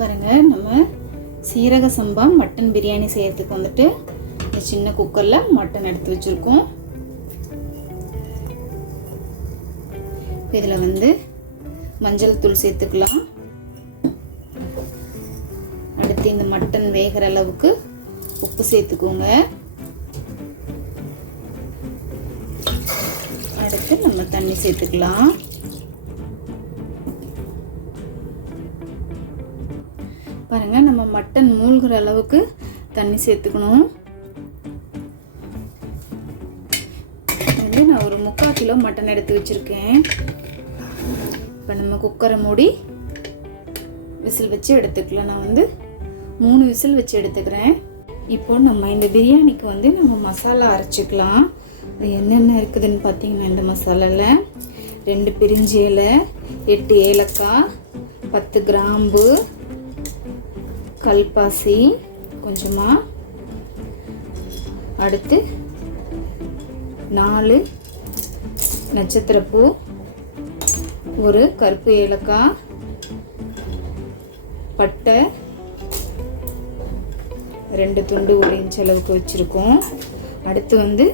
பாருங்கள், நம்ம சீரக சம்பா மட்டன் பிரியாணி செய்யறதுக்கு வந்துட்டு இந்த சின்ன குக்கரில் மட்டன் எடுத்து வச்சுருக்கோம். இதில் வந்து மஞ்சள் தூள் சேர்த்துக்கலாம். அடுத்து இந்த மட்டன் வேகிற அளவுக்கு உப்பு சேர்த்துக்கோங்க. அடுத்து நம்ம தண்ணி சேர்த்துக்கலாம். பாருங்க, நம்ம மட்டன் மூழ்கிற அளவுக்கு தண்ணி சேர்த்துக்கணும். வந்து நான் ஒரு 3/4 கிலோ மட்டன் எடுத்து வச்சிருக்கேன். இப்போ நம்ம குக்கரை மூடி விசில் வச்சு எடுத்துக்கலாம். நான் வந்து 3 விசில் வச்சு எடுத்துக்கிறேன். இப்போ நம்ம இந்த பிரியாணிக்கு வந்து நம்ம மசாலா அரைச்சிக்கலாம். அது என்னென்ன இருக்குதுன்னு பார்த்தீங்கன்னா, இந்த மசாலாவில் 2 பிரிஞ்சி இலை, 8 ஏலக்காய், 10 கிராம்பு, கல்பாசி கொஞ்சமாக, அடுத்து 4 நட்சத்திரப்பூ, ஒரு கருப்பு ஏலக்காய், பட்டை 2 துண்டு 1 இன்ச் அளவுக்கு வச்சுருக்கோம். அடுத்து வந்து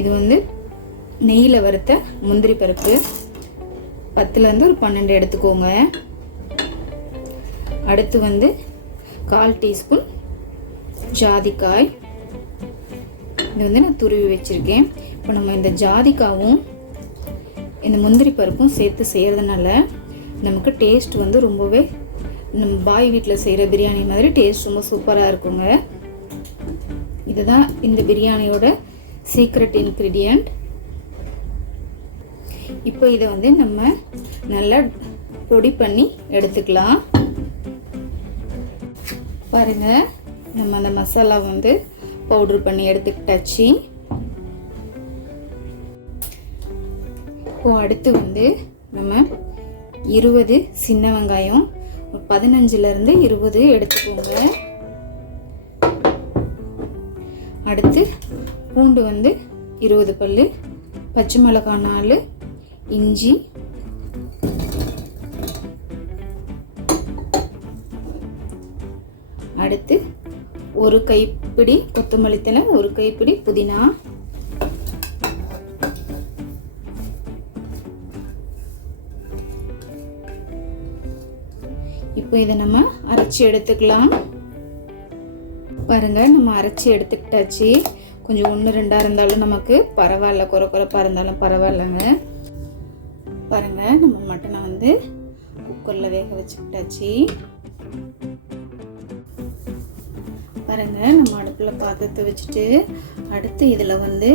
இது வந்து நெய்யில் வறுத்த முந்திரி பருப்பு 10லேருந்து ஒரு 12 எடுத்துக்கோங்க. அடுத்து வந்து 1/4 டீஸ்பூன் ஜாதிக்காய், இது வந்து நான் துருவி வச்சுருக்கேன். இப்போ நம்ம இந்த ஜாதிக்காவும் இந்த முந்திரி பருப்பும் சேர்த்து செய்கிறதுனால நமக்கு டேஸ்ட் வந்து ரொம்பவே நம்ம பாய் வீட்டில் செய்கிற பிரியாணி மாதிரி டேஸ்ட் ரொம்ப சூப்பராக இருக்குங்க. இதுதான் இந்த பிரியாணியோட சீக்ரெட் இன்க்ரீடியண்ட். இப்போ இதை வந்து நம்ம நல்லா பொடி பண்ணி எடுத்துக்கலாம். பாருங்க, நம்ம அந்த மசாலா வந்து பவுடர் பண்ணி எடுத்துக்கிட்டாச்சு. இப்போ அடுத்து வந்து நம்ம 20 சின்ன வெங்காயம், 15லேருந்து 20 எடுத்துக்கோங்க. அடுத்து பூண்டு வந்து 20 பல்லு, பச்சை மிளகாய் 4, இஞ்சி, அடுத்து ஒரு கைப்பிடி கொத்தமல்லி தழை, ஒரு கைப்பிடி புதினா, இப்போ இதை நம்ம அரைச்சி எடுத்துக்கலாம். பாருங்க, நம்ம அரைச்சி எடுத்துக்கிட்டாச்சு. கொஞ்சம் 1-2 இருந்தாலும் நமக்கு பரவாயில்ல, குறைப்பாக இருந்தாலும் பரவாயில்லைங்க. பாருங்க, நம்ம மட்டனை வந்து குக்கரில் வேக வச்சுக்கிட்டாச்சு. பாருங்க, நம்ம அடுப்பில் பாத்திரத்தை வச்சுட்டு அடுத்து இதில் வந்து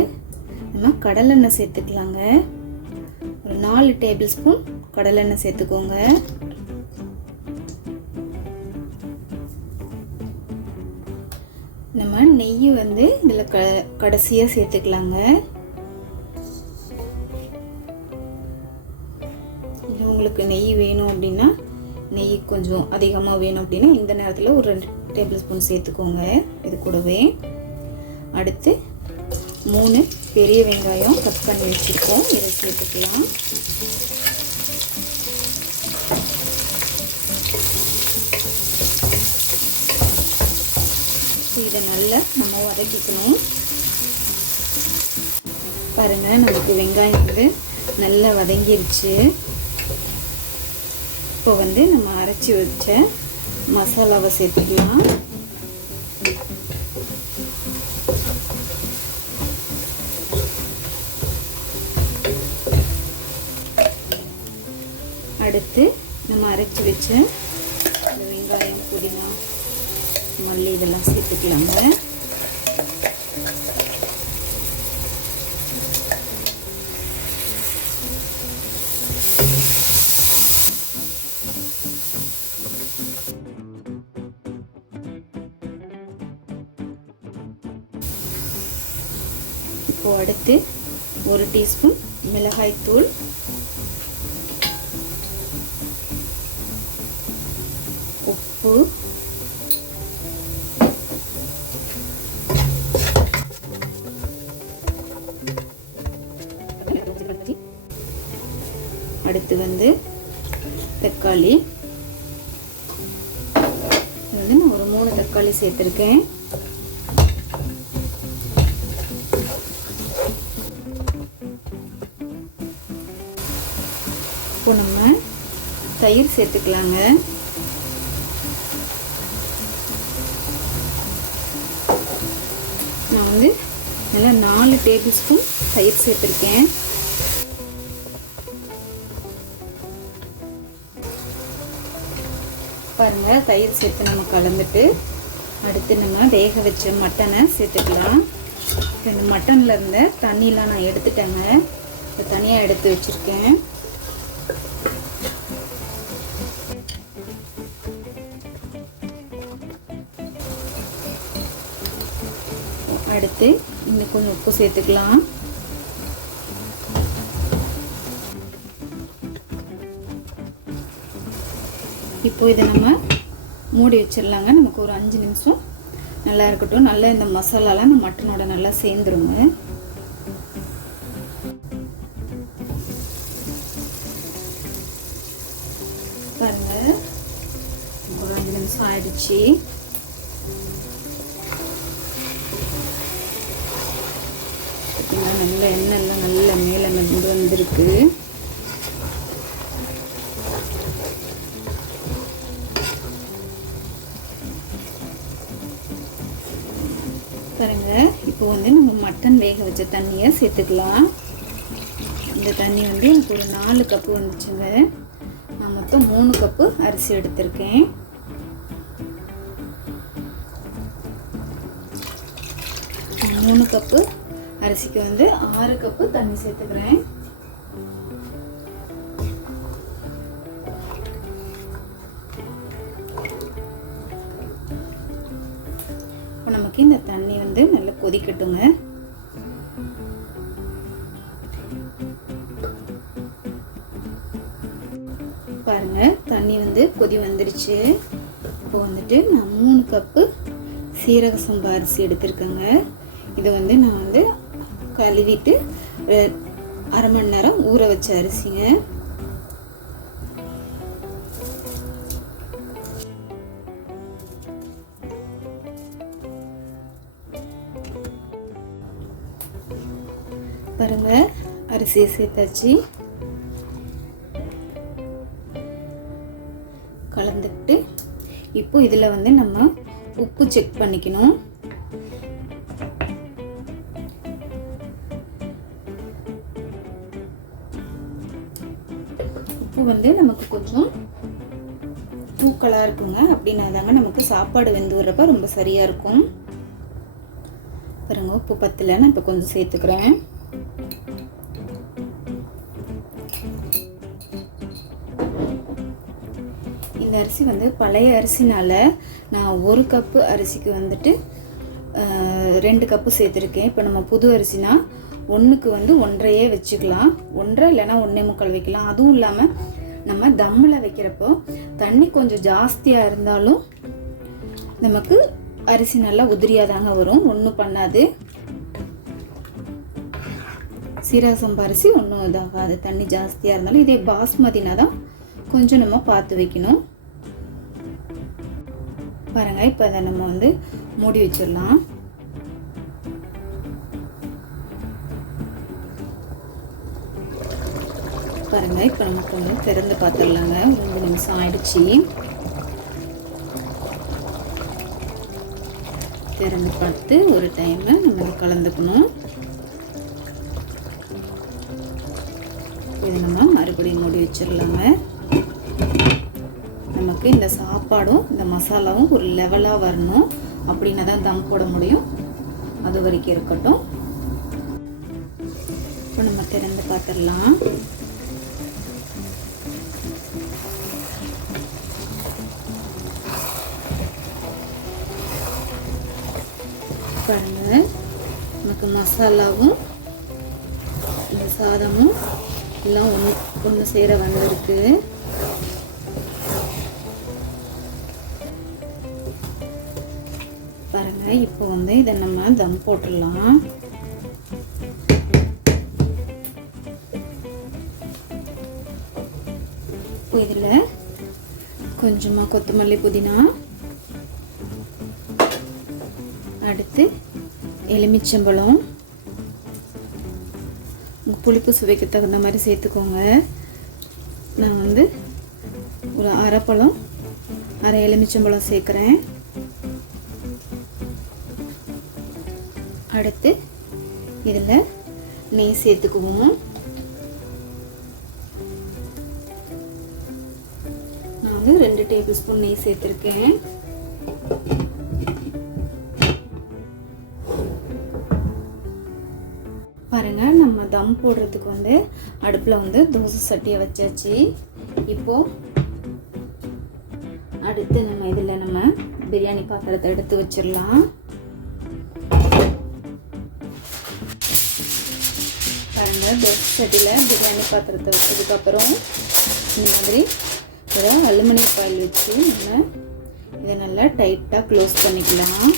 நம்ம கடலெண்ணெய் சேர்த்துக்கலாங்க. ஒரு 4 டேபிள் ஸ்பூன் கடலெண்ணெய் சேர்த்துக்கோங்க. நம்ம நெய் வந்து இதில் கடைசியாக சேர்த்துக்கலாங்க. இது உங்களுக்கு நெய் வேணும் அப்படின்னா, நெய் கொஞ்சம் அதிகமாக வேணும் அப்படின்னா இந்த நேரத்தில் ஒரு 2 டேபிள் ஸ்பூன் சேர்த்துக்கோங்க இது கூடவே. அடுத்து 3 பெரிய வெங்காயம் கட் பண்ணி வச்சுருக்கோம், இதை சேர்த்துக்கலாம். இதை நல்லா நம்ம வதக்கிக்கணும். பாருங்க, நமக்கு வெங்காயம் வந்து நல்லா வதங்கிருச்சு. இப்போ வந்து நம்ம அரைச்சி வச்ச மசாலாவை சேர்த்துக்கலாம். அடுத்து நம்ம அரைச்சி வச்ச வெங்காயம், புதினா, மல்லி இதெல்லாம் சேர்த்துக்கலாங்க. இப்போ அடுத்து 1 டீஸ்பூன் மிளகாய் தூள், உப்பு, அடுத்து வந்து தக்காளி, தக்காளி சேர்த்துருக்கேன். இப்போ நம்ம தயிர் சேர்த்துக்கலாங்க. நான் வந்து நல்லா 4 டேபிள் ஸ்பூன் தயிர் சேர்த்துருக்கேன். பாருங்கள், தயிர் சேர்த்து நம்ம கலந்துட்டு அடுத்து நம்ம வேக வச்ச மட்டனை சேர்த்துக்கலாம். இந்த மட்டனில் இருந்த தண்ணியெலாம் நான் எடுத்துட்டேங்க. இப்போ தனியாக எடுத்து வச்சுருக்கேன். அடுத்து இன்னும் கொஞ்சம் உப்பு சேர்த்துக்கலாம். இப்போ இதை நம்ம மூடி வச்சிடலாங்க. நமக்கு ஒரு 5 நிமிஷம் நல்லா இருக்கட்டும். நல்லா இந்த மசாலாலாம் இந்த மட்டனோட நல்லா சேர்ந்துருங்க. பாருங்க, ஒரு 5 நிமிஷம் ஆயிடுச்சு. நல்ல எண்ணெய்லாம் நல்ல மேலே மிதந்து வந்திருக்கு. பாருங்க, இப்போ வந்து நம்ம மட்டன் வேக வச்ச தண்ணியை சேர்த்துக்கலாம். இந்த தண்ணி வந்து எனக்கு ஒரு 4 கப்பு வந்துச்சுங்க. நான் மொத்தம் 3 கப்பு அரிசி எடுத்திருக்கேன். மூணு கப்பு அரிசிக்கு வந்து 6 கப்பு தண்ணி சேர்த்துக்கிறேன். நமக்கு இந்த தண்ணி வந்து நல்லா கொதிக்கட்டுங்க. பாருங்க, தண்ணி வந்து கொதி வந்துருச்சு. இப்போ வந்துட்டு நான் 3 கப்பு சீரக சம்பா அரிசி எடுத்திருக்கேங்க. இதை வந்து நான் வந்து கழுவிட்டு 1/2 மணி நேரம் ஊற வச்ச அரிசிங்க. பாருங்க, அரிசியை சேர்த்தாச்சு. கலந்துட்டு இப்போ இதில் வந்து நம்ம உப்பு செக் பண்ணிக்கணும். உப்பு வந்து நமக்கு கொஞ்சம் தூக்கலாக இருக்குங்க. அப்படின்னா தாங்க நமக்கு சாப்பாடு வெந்து வர்றப்ப ரொம்ப சரியாக இருக்கும். பாருங்க, உப்பு பத்தலை. நான் இப்போ கொஞ்சம் சேர்த்துக்கிறேன். இந்த அரிசி வந்து பழைய அரிசினால நான் 1 கப்பு அரிசிக்கு வந்துட்டு 2 கப்பு சேர்த்துருக்கேன். இப்போ நம்ம புது அரிசினா 1க்கு வந்து 1.5 வச்சுக்கலாம். 1.5 இல்லைன்னா 1.25 வைக்கலாம். அதுவும் இல்லாமல் நம்ம தம்மில் வைக்கிறப்போ தண்ணி கொஞ்சம் ஜாஸ்தியாக இருந்தாலும் நமக்கு அரிசி நல்லா உதிரியாக தாங்க வரும். ஒன்றும் பண்ணாது. சீரக சம்பா அரிசி ஒன்றும் இதாகாது தண்ணி ஜாஸ்தியாக இருந்தாலும். இதே பாஸ்மதினா தான் கொஞ்சம் நம்ம பார்த்து வைக்கணும். பாருங்க, இப்போ அதை நம்ம வந்து மூடி வச்சிடலாம். பாருங்க, இப்போ நமக்கு வந்து திறந்து பார்த்துடலாங்க. 2 நிமிஷம் ஆயிடுச்சு. திறந்து பார்த்து ஒரு டைம் நம்ம கலந்துக்கணும். இது நம்ம மறுபடியும் மூடி வச்சிடலாங்க. நமக்கு இந்த சாப்பாடும் இந்த மசாலாவும் ஒரு லெவலாக வரணும். அப்படின்னா தான் தம் போட முடியும். அது வரைக்கும் இருக்கட்டும். இப்போ நம்ம திறந்து பார்த்துடலாம். பாருங்க, நமக்கு மசாலாவும் இந்த சாதமும் எல்லாம் ஒன்று சேர வந்திருக்கு. பாருங்க, இப்போ வந்து இதை நம்ம தம் போட்டுடலாம். இப்போ இதில் கொஞ்சமாக கொத்தமல்லி, புதினா, அடுத்து எலுமிச்சம்பழம், உங்கள் புளிப்பு சுவைக்கு தகுந்த மாதிரி சேர்த்துக்கோங்க. நான் வந்து ஒரு அரை எலுமிச்சம்பழம் சேர்க்குறேன். அடுத்து இதில் நெய் சேர்த்துக்குவோம். நான் வந்து 2 டேபிள் ஸ்பூன் நெய் சேர்த்துருக்கேன். பாருங்க, நம்ம தம் போடுறதுக்கு வந்து அடுப்பில் வந்து தோசை சட்டியை வச்சாச்சு. இப்போ அடுத்து நம்ம பிரியாணி பாத்திரத்தை எடுத்து வச்சிடலாம். பாருங்க, தோசை சட்டியில் பிரியாணி பாத்திரத்தை வச்சதுக்கப்புறம் இந்த மாதிரி ஒரு அலுமினியம் ஃபாயில் வச்சு நம்ம இதை நல்லா டைட்டாக க்ளோஸ் பண்ணிக்கலாம்.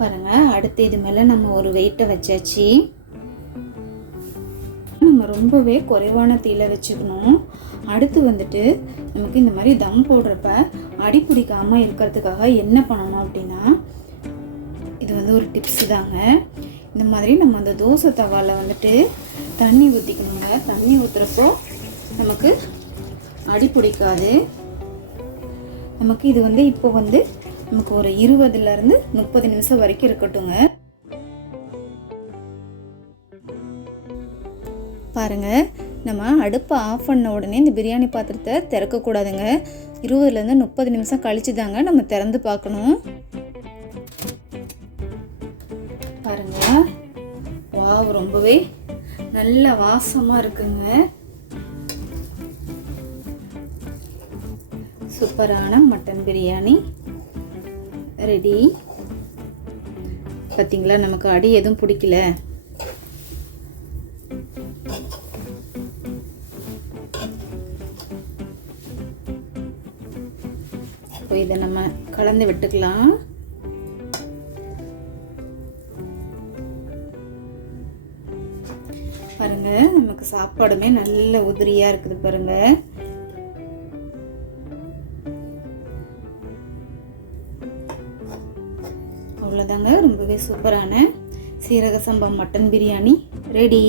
பாருங்க, அடுத்து இது மேலே நம்ம ஒரு வெயிட்டை வச்சாச்சு. நம்ம ரொம்பவே குறைவான தீயில வச்சுக்கணும். அடுத்து வந்துட்டு நமக்கு இந்த மாதிரி தம் போடுறப்ப அடி பிடிக்காமல் இருக்கிறதுக்காக என்ன பண்ணணும் அப்படின்னா, இது வந்து ஒரு டிப்ஸ் தாங்க. இந்த மாதிரி நம்ம அந்த தோசை தவாவில் வந்துட்டு தண்ணி ஊற்றிக்கணுங்க. தண்ணி ஊற்றுறப்போ நமக்கு அடி பிடிக்காது. நமக்கு இது வந்து இப்போ வந்து நமக்கு ஒரு 20லேருந்து 30 நிமிஷம் வரைக்கும் இருக்கட்டுங்க. பாருங்கள், நம்ம அடுப்பை ஆஃப் பண்ண உடனே இந்த பிரியாணி பாத்திரத்தை திறக்கக்கூடாதுங்க. 20லேருந்து 30 நிமிஷம் கழிச்சு தாங்க நம்ம திறந்து பார்க்கணும். பாருங்க, வாவ், ரொம்பவே நல்ல வாசமாக இருக்குங்க. சூப்பரான மட்டன் பிரியாணி ரெடி. பார்த்தீங்களா, நமக்கு அடி எதுவும் பிடிக்கல. இப்போ இதை நம்ம கலந்து விட்டுக்கலாம். பாருங்க, நமக்கு சாப்பாடுமே நல்ல உதிரியா இருக்குது. பாருங்க, அவ்வளோதாங்க. ரொம்பவே சூப்பரான சீரக சம்பா மட்டன் பிரியாணி ரெடி.